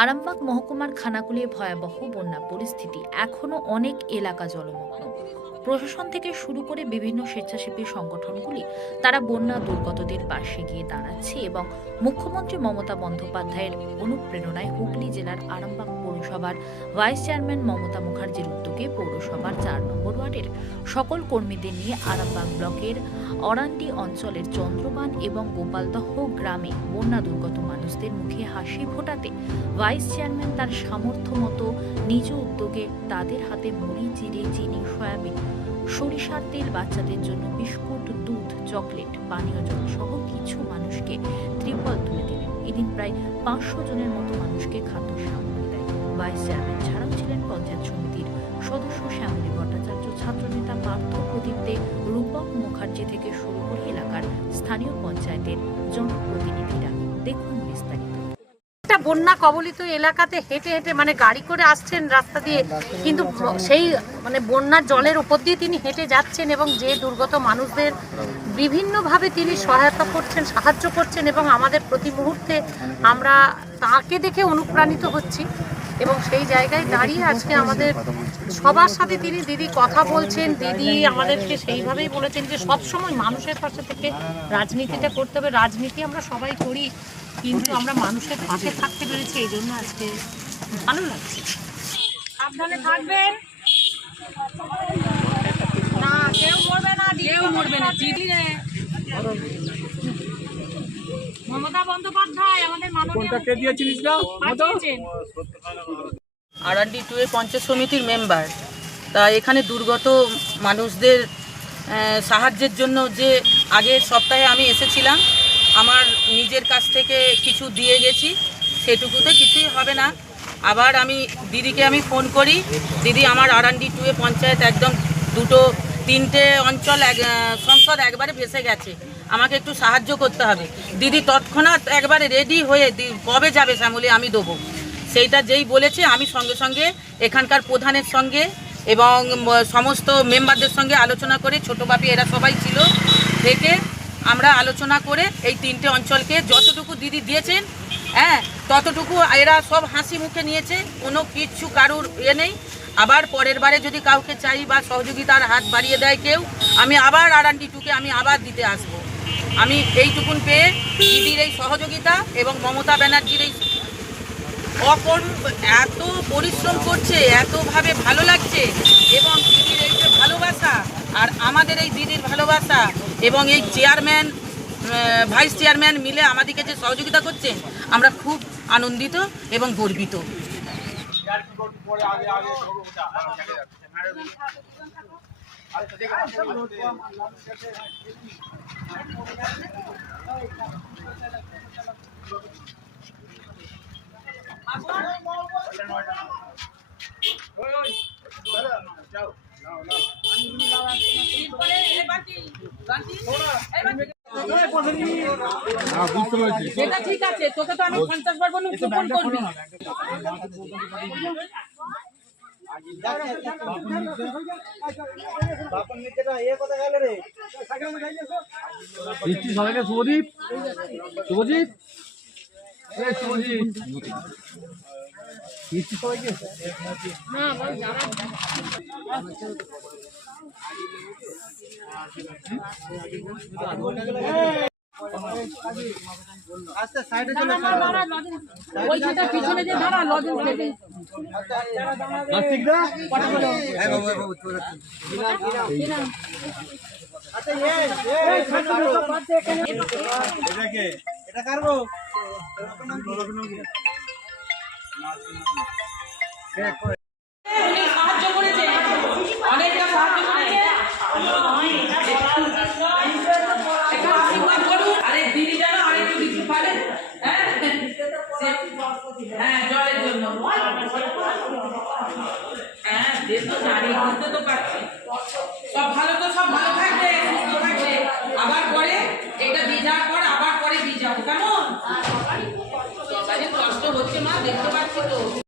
আরামবাগ মহকুমার খানাকুলিয়ে ভয়াবহ বন্যা পরিস্থিতি এখনও অনেক এলাকা জলমগ্ন। প্রশাসন থেকে শুরু করে বিভিন্ন স্বেচ্ছাসেবী সংগঠনগুলি তারা বন্যা দুর্গতদের পাশে গিয়ে দাঁড়াচ্ছে এবং মুখ্যমন্ত্রী মমতা বন্দ্যোপাধ্যায়ের অনুপ্রেরণায় হুগলি জেলার আরামবাগ পৌরসভার ভাইস চেয়ারম্যান মমতা মুখার্জির উদ্যোগে পৌরসভার চার নম্বর ওয়ার্ডের সকল কর্মীদের নিয়ে আরামবাগ ব্লকের অরান্ডি অঞ্চলের চন্দ্রবান এবং গোপালদহ গ্রামে বন্যা দুর্গত মানুষদের মুখে হাসি ফোটাতে ভাইস চেয়ারম্যান তার সামর্থ্য মতো নিজ উদ্যোগে তাদের হাতে মুড়ি, চিড়ে, চিনি, সয়াবিন, সরিষার তেল, বাচ্চাদের জন্য বিস্কুট, দুধ, চকলেট, পানীয় জল সহ কিছু মানুষকে ত্রিপল তুলে দিলেন। এদিন প্রায় পাঁচশো জনের মতো মানুষকে খাদ্য সামগ্রী ভাইস চেয়ারম্যান ছাড়াও ছিলেন পঞ্চায়েত সমিতির সদস্য শ্যামলী ভট্টাচার্য, ছাত্রনেতা পার্থ প্রদীপ দে রূপক মুখার্জি থেকে শুরু করে এলাকার স্থানীয় পঞ্চায়েতের জনপ্রতিনিধিরা। দেখুন বিস্তারিত। একটা বন্যা কবলিত এলাকাতে হেঁটে হেঁটে মানে গাড়ি করে আসছেন রাস্তা দিয়ে, কিন্তু সেই মানে বন্যার জলের উপর দিয়ে তিনি হেঁটে যাচ্ছেন এবং যে দুর্গত মানুষদের বিভিন্নভাবে তিনি সহায়তা করছেন, সাহায্য করছেন এবং আমাদের প্রতি মুহূর্তে আমরা তাকে দেখে অনুপ্রাণিত হচ্ছি। এবং সেই জায়গায় দাঁড়িয়ে আজকে আমাদের সবার সাথে তিনি দিদি কথা বলছেন দিদি আমাদেরকে সেইভাবেই বলেছেন যে সবসময় মানুষের পাশে থেকে রাজনীতিটা করতে হবে। রাজনীতি আমরা সবাই করি কিন্তু আমরা মানুষের পাশে থাকতে পেরেছি এই জন্য আজকে ভালো লাগছে। সাবধানে থাকবেন। না কেউ মরবে না কেউ মরবে না দিদি মমতা বন্দ্যোপাধ্যায় আমাদের মাননীয় কে দিয়েছিলিস না আরআরডি টু এর পঞ্চায়েত সমিতির মেম্বার তা এখানে দুর্গত মানুষদের সাহায্যের জন্য যে আগের সপ্তাহে আমি এসেছিলাম আমার নিজের কাছ থেকে কিছু দিয়ে গেছি সেটুকুতে কিছুই হবে না। আবার আমি দিদিকে আমি ফোন করি দিদি আমার আরআরডি টু এ পঞ্চায়েত একদম দুটো তিনটে অঞ্চল এক সংসদ একবারে ভেসে গেছে। আমাকে একটু সাহায্য করতে হবে। দিদি তৎক্ষণাৎ একবারে রেডি হয়ে কবে যাবে শ্যামলি আমি দেবো। সেইটা যেই বলেছে, আমি সঙ্গে সঙ্গে এখানকার প্রধানের সঙ্গে এবং সমস্ত মেম্বারদের সঙ্গে আলোচনা করে, ছোটো বাপি এরা সবাই ছিল, থেকে আমরা আলোচনা করে এই তিনটে অঞ্চলকে যতটুকু দিদি দিয়েছেন হ্যাঁ ততটুকু এরা সব হাসি মুখে নিয়েছে, কোনো কিচ্ছু কারুর ইয়ে নেই। আবার পরের বারে যদি কাউকে চাই বা সহযোগিতার হাত বাড়িয়ে দেয় কেউ, আমি আবার আরান্ডি টুকে আমি আবার দিতে আসব। আমি এইটুকুন পেয়ে দিদির এই সহযোগিতা এবং মমতা ব্যানার্জির এই অপর এত পরিশ্রম করছে, এতভাবে ভালো লাগছে এবং দিদির এই যে ভালোবাসা আর আমাদের এই দিদির ভালোবাসা এবং এই চেয়ারম্যান ভাইস চেয়ারম্যান মিলে আমাদেরকে যে সহযোগিতা করছেন, আমরা খুব আনন্দিত এবং গর্বিত। ঠিক আছে তোকে তো আমি পঞ্চাশ বার বলুন করবি। দিচ্ছি সবাইকে শুভজিৎ। এই শুভজিৎ। দিচ্ছি সবাইকে? ওইখানটা কার্তিক দা উনি সাহায্য করেছে হ্যাঁ জলের জন্য। হ্যাঁ যে তো জানি বুঝতে তো পারছি।